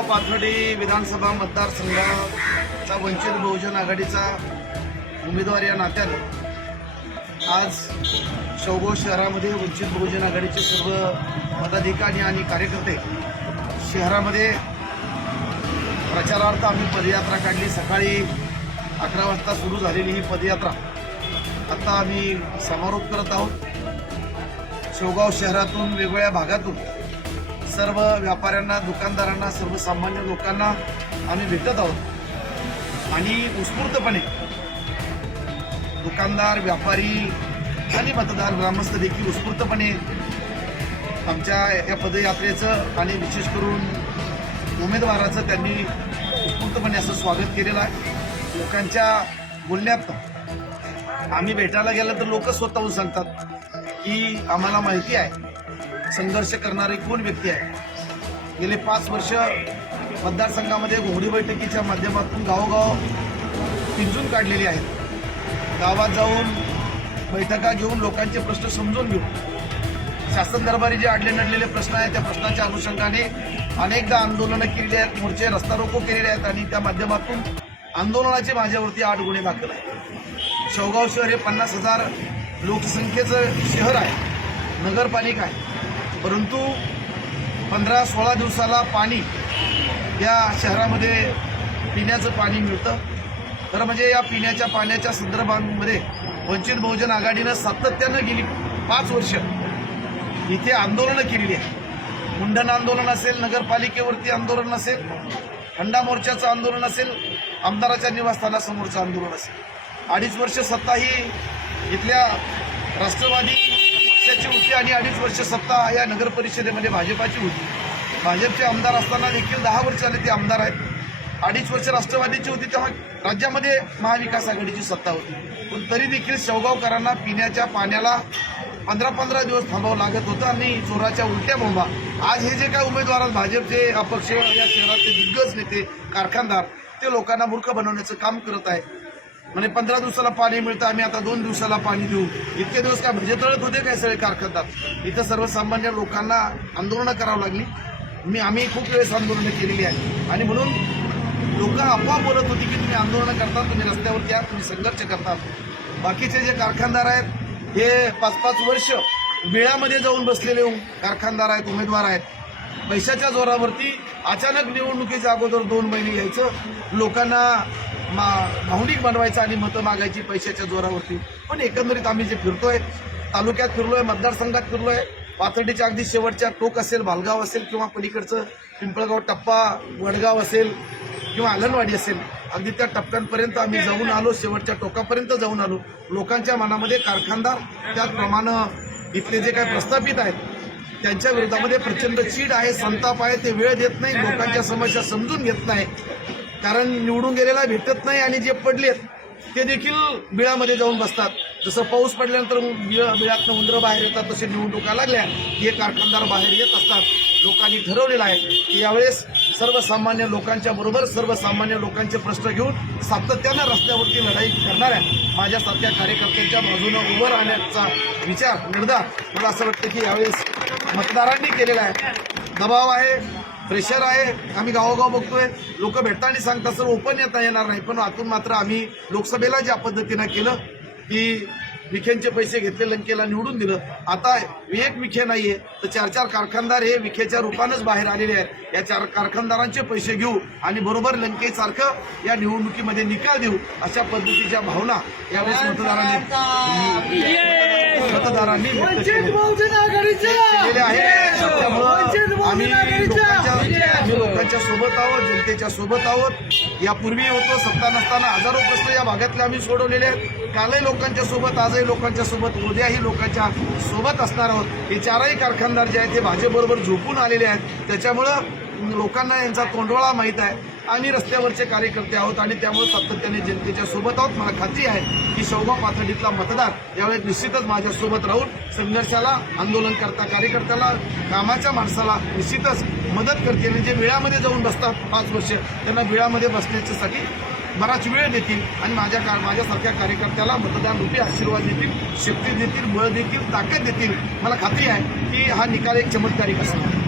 शेवगाव पाथर्डी विधानसभा मतदारसंघाचा वंचित बहुजन आघाडीचा उमेदवार या नात्यानं आज शौगाव शहरामध्ये वंचित बहुजन आघाडीचे सर्व पदाधिकारी आणि कार्यकर्ते शहरामध्ये प्रचारार्थ आम्ही पदयात्रा काढली. सकाळी अकरा वाजता सुरू झालेली ही पदयात्रा आता आम्ही समारोप करत आहोत. शेवगाव शहरातून वेगवेगळ्या भागातून सर्व व्यापाऱ्यांना दुकानदारांना सर्वसामान्य लोकांना आम्ही भेटत आहोत. आणि उत्स्फूर्तपणे दुकानदार व्यापारी आणि मतदार ग्रामस्थ देखील उत्स्फूर्तपणे आमच्या या पदयात्रेचं आणि विशेष करून उमेदवाराचं त्यांनी उत्स्फूर्तपणे असं स्वागत केलेलं आहे. लोकांच्या बोलण्यात आम्ही भेटायला गेलं तर लोक स्वतःहून सांगतात की आम्हाला माहिती आहे. संघर्ष करणारे कोण व्यक्ती आहे? गेले पाच वर्ष मतदारसंघामध्ये घोडी बैठकीच्या माध्यमातून गावोगाव पिंजून काढलेली आहेत. गावात जाऊन बैठका घेऊन लोकांचे प्रश्न समजून घेऊन शासन दरबारी जे अडले नडलेले प्रश्न आहेत त्या प्रश्नाच्या अनुषंगाने अनेकदा आंदोलनं केलेली आहेत मोर्चे रस्ता रोको केलेले आहेत आणि त्या माध्यमातून आंदोलनाचे माझ्यावरती आठ गुन्हे दाखल आहेत. शेवगाव शहर हे पन्नास हजार लोकसंख्येचं शहर आहे नगरपालिका आहे. परंतु पंधरा सोळा दिवसाला पाणी या शहरामध्ये पिण्याचं पाणी मिळतं. तर म्हणजे या पिण्याच्या पाण्याच्या संदर्भांमध्ये वंचित बहुजन आघाडीनं सातत्यानं गेली पाच वर्ष. इथे आंदोलनं केलेली आहे मुंडन आंदोलन असेल नगरपालिकेवरती आंदोलन असेल खंडा मोर्चाचं आंदोलन असेल आमदाराच्या निवासस्थानासमोरचं आंदोलन असेल. अडीच वर्ष सत्ता ही इथल्या राष्ट्रवादी पक्षाची होती आणि अडीच वर्ष सत्ता या नगर परिषदेमध्ये भाजपाची होती. भाजपचे आमदार असताना देखील दहा वर्ष झाले ते आमदार आहेत. अडीच वर्ष राष्ट्रवादीची होती तेव्हा राज्यामध्ये महाविकास आघाडीची सत्ता होती. पण तरी देखील शेवगावकरांना पिण्याच्या पाण्याला पंधरा पंधरा दिवस थांबावं लागत होतं आणि चोराच्या उलट्या बोंबा. आज हे जे काय उमेदवार आहेत भाजपचे अपक्ष या शहरातले दिग्गज नेते कारखानदार ते लोकांना मूर्ख बनवण्याचं काम करत आहे म्हणजे पंधरा दिवसाला पाणी मिळतं आम्ही आता दोन दिवसाला पाणी देऊ. इतके दिवस काय म्हणजे तळत होते काय सगळे कारखानदार? इथं सर्वसामान्य लोकांना आंदोलनं करावं लागली. मी आम्ही खूप वेळेस आंदोलनं केलेली आहे. आणि म्हणून लोक आपोआप बोलत होती की तुम्ही आंदोलनं करता तुम्ही रस्त्यावरती आहात तुम्ही संघर्ष करता. बाकीचे जे कारखानदार आहेत हे पाच पाच वर्ष वेळामध्ये जाऊन बसलेले कारखानदार आहेत उमेदवार आहेत. पैशाच्या जोरावरती अचानक निवडणुकीच्या अगोदर दोन महिने यायचं लोकांना मा भावनिक बनवायचं आणि मतं मागायची पैशाच्या जोरावरती. पण एकंदरीत आम्ही जे फिरतोय तालुक्यात फिरलोय मतदारसंघात फिरलोय पाथर्डीच्या अगदी शेवटच्या टोक असेल भालगाव असेल किंवा पलीकडचं पिंपळगाव टप्पा वडगाव असेल किंवा आंगणवाडी असेल अगदी त्या टप्प्यांपर्यंत आम्ही जाऊन आलो शेवटच्या टोकापर्यंत जाऊन आलो. लोकांच्या मनामध्ये कारखानदार त्याचप्रमाणे इथले जे काही प्रस्थापित आहेत त्यांच्या विरोधामध्ये प्रचंड चीड आहे संताप आहे ते वेळ देत नाही लोकांच्या समस्या समजून घेत नाही. कारण निवडून गेलेला भेटत नाही आणि जे पडलेत ते देखील बिळामध्ये जाऊन बसतात. जसं पाऊस पडल्यानंतर बिळ बिळातनं उंदरं बाहेर येतात तसे निवडणुका लागल्या हे कारखानदार बाहेर येत असतात. लोकांनी ठरवलेलं आहे की यावेळेस सर्वसामान्य लोकांच्या बरोबर सर्वसामान्य लोकांचे प्रश्न घेऊन सातत्यानं रस्त्यावरती लढाई करणाऱ्या माझ्यासारख्या कार्यकर्त्यांच्या बाजूनं उभं राहण्याचा विचार निर्धार. मला असं वाटतं की यावेळेस मतदारांनी केलेला आहे. दबाव आहे. प्रेशर आहे. आम्ही गावोगाव बघतोय. लोक भेटताना सांगतात सर ओपन येता येणार नाही. पण आतून मात्र आम्ही लोकसभेला ज्या पद्धतीनं केलं की विखेंचे पैसे घेतले लंकेला निवडून दिलं. आता एक विखे नाहीये तर चार चार कारखानदार हे विखेच्या रूपानंच बाहेर आलेले आहेत. या चार कारखानदारांचे पैसे घेऊ आणि बरोबर लंकेसारखं या निवडणुकीमध्ये निकाल देऊ अशा पद्धतीच्या भावना यावेळेस मतदारांनी मतदारांनी. केलेले आहे. त्यामुळं आम्ही लोकांच्या आम्ही लोकांच्या सोबत आहोत जनतेच्या सोबत आहोत. यापूर्वी होतो सत्ता नसताना हजारो प्रश्न या भागातले आम्ही सोडवलेले आहेत. कालही लोकांच्या सोबत आजही लोकांच्या सोबत उद्याही लोकांच्या सोबत असणार आहोत. हे चारही कारखानदार जे आहेत ते भाजपबरोबर झोपून आलेले आहेत. त्याच्यामुळं लोकांना यांचा तोंडवळा माहीत आहे. आम्ही रस्त्यावरचे कार्यकर्ते आहोत आणि त्यामुळे सातत्याने जनतेच्या सोबत आहोत. मला खात्री आहे की शोभा पाथर्डीतला मतदार यावेळेस निश्चितच माझ्यासोबत राहून संघर्षाला आंदोलन करता कार्यकर्त्याला कामाच्या माणसाला निश्चितच मदत करते आणि जे वेळामध्ये जाऊन बसतात पाच वर्ष त्यांना वेळामध्ये बसण्याच्यासाठी बराच वेळ देतील आणि माझ्या का माझ्यासारख्या कार्यकर्त्याला मतदान रूपी आशीर्वाद देतील शक्ती देतील बळ देतील ताकद देतील. मला खात्री आहे की हा निकाल एक चमत्कारिक असणार.